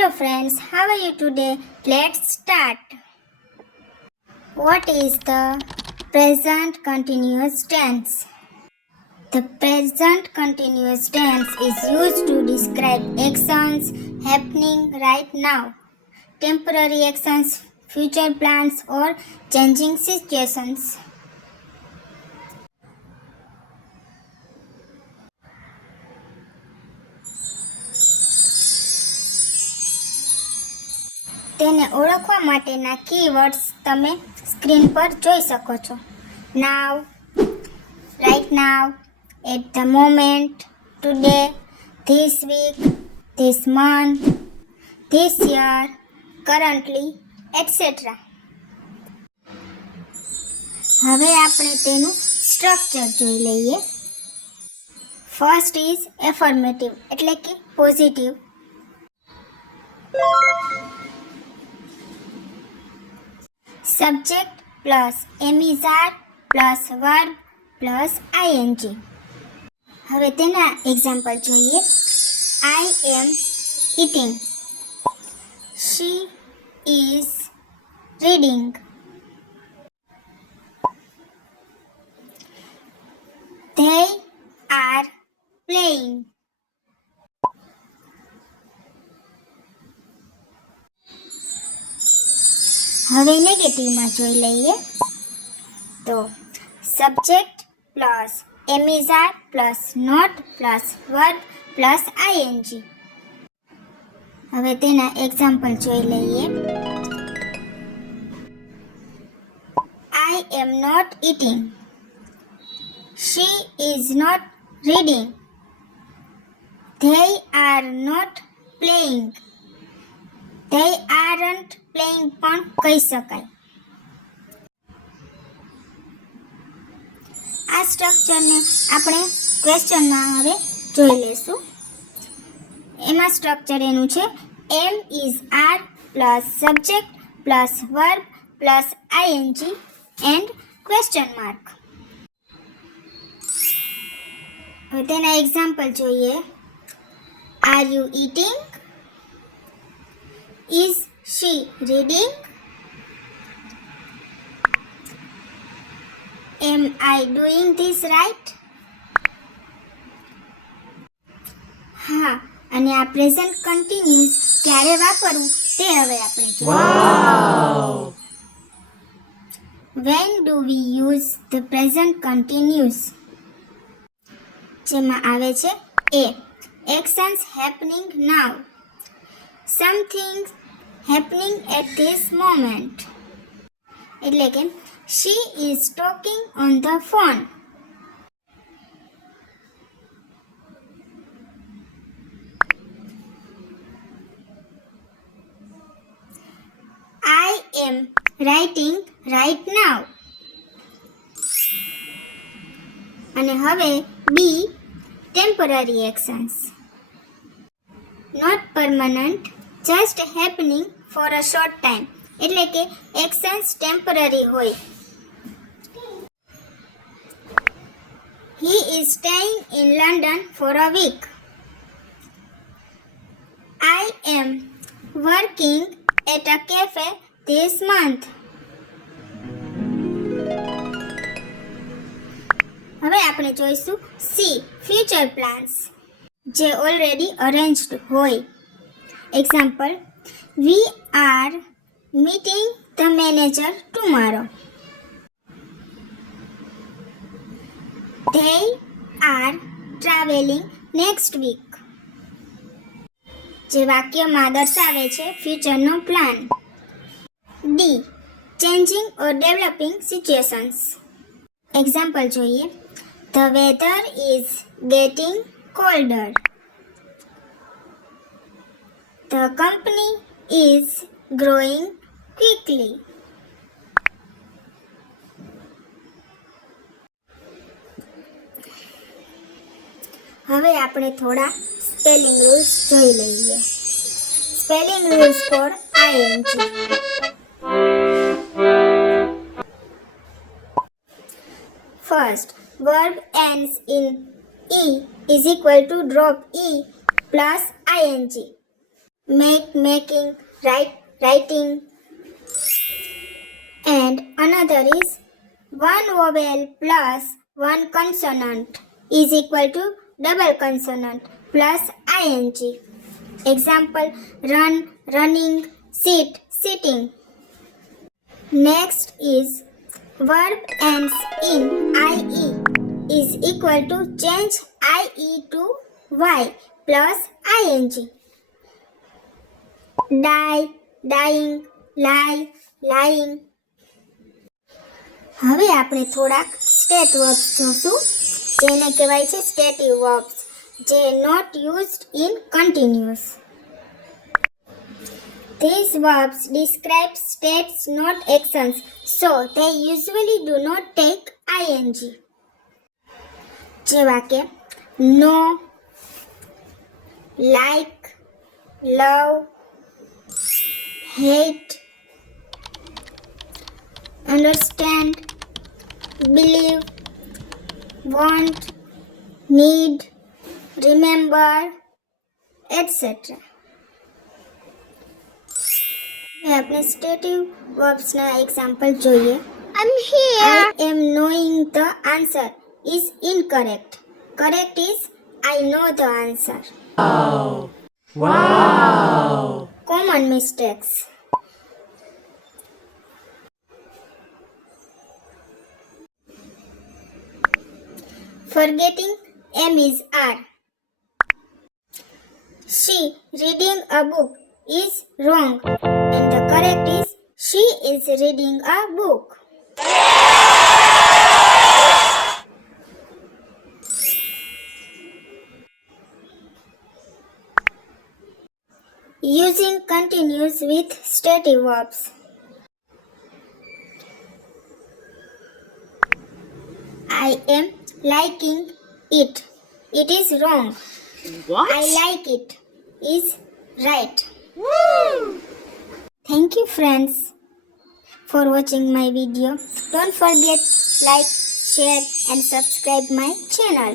Hello friends, how are you today? Let's start. What is the present continuous tense? The present continuous tense is used to describe actions happening right now, temporary actions, future plans, or changing situations. તેને ઓળખવા માટેના કીવર્ડ્સ તમે સ્ક્રીન પર જોઈ શકો છો. નાવ, right now, at the moment, today, this week, this month, this year, currently, etc. હવે આપણે તેનું સ્ટ્રક્ચર જોઈ લઈએ. ફર્સ્ટ ઇઝ એફર્મેટિવ એટલે કે positive. Subject plus am is are plus verb plus ING. હવે તેના એક્ઝામ્પલ જોઈએ. I am eating, she is reading, they are playing. હવે નેગેટિવમાં જોઈ લઈએ તો subject plus am is are plus not plus verb plus ING. હવે તેના એક્ઝામ્પલ જોઈ લઈએ. I am not eating, she is not reading, they are not playing, they aren't playing પણ કહી શકાય. આ સ્ટ્રક્ચરને આપણે ક્વેશ્ચનમાં હવે જોઈ લેશું. એમાં સ્ટ્રક્ચર એનું છે am is are plus subject plus verb plus ING and question mark. હવે તેના એક્ઝામ્પલ જોઈએ. Are you eating, is she reading, am I doing this right. હા, અને આ પ્રેઝન્ટ કન્ટિન્યુઅસ ક્યારે વાપરવું તે હવે આપણે જોઈએ. When do we use the present continuous? જેમાં આવે છે એ actions happening now, something happening at this moment. એટલે કે she is talking on the phone. I am writing right now. અને હવે B temporary actions, not permanent, just happening for a short time. એટલે કે એક્શન્સ ટેમ્પરરી હોય. He is staying in London for a week. I am working at a cafe this month. હવે આપણે જોઈશું C future plans, જે already arranged હોય. Example, we are meeting the manager tomorrow. They are travelling next week. જે વાક્યમાં દર્શાવે છે ફ્યુચરનો plan. The changing or developing situations. Example જોઈએ. The weather is getting colder. The company is growing quickly. હવે આપણે થોડા સ્પેલિંગ રૂલ્સ જોઈ લઈએ. Spelling rules four ING. First, verb ends in E is equal to drop E plus ing. make, making, write, writing. And another is one vowel plus one consonant is equal to double consonant plus ing. Example, run, running, sit, sitting. Next is verb ends in ie is equal to change ie to y plus ing. Die, dying, lie, lying. હવે આપણે થોડાક state verbs જોશું જેને કહેવાય છે stative verbs જે not used in continuous. These verbs describe states, not actions, so they usually do not take ing. જેવા કે know, like, love, hate, understand, believe, want, need, remember, etc. હવે આપણે સ્ટેટિવ વર્બ્સના એક્ઝામ્પલ જોઈએ. I'm here. I am knowing the answer is incorrect. Correct is I know the answer. Wow! Common mistakes. Forgetting M is R. She reading a book is wrong and the correct is she is reading a book. Using continuous with stative verbs. I am liking it. It is wrong. What? I like it is right. Thank you friends for watching my video. Don't forget like, share and subscribe my channel.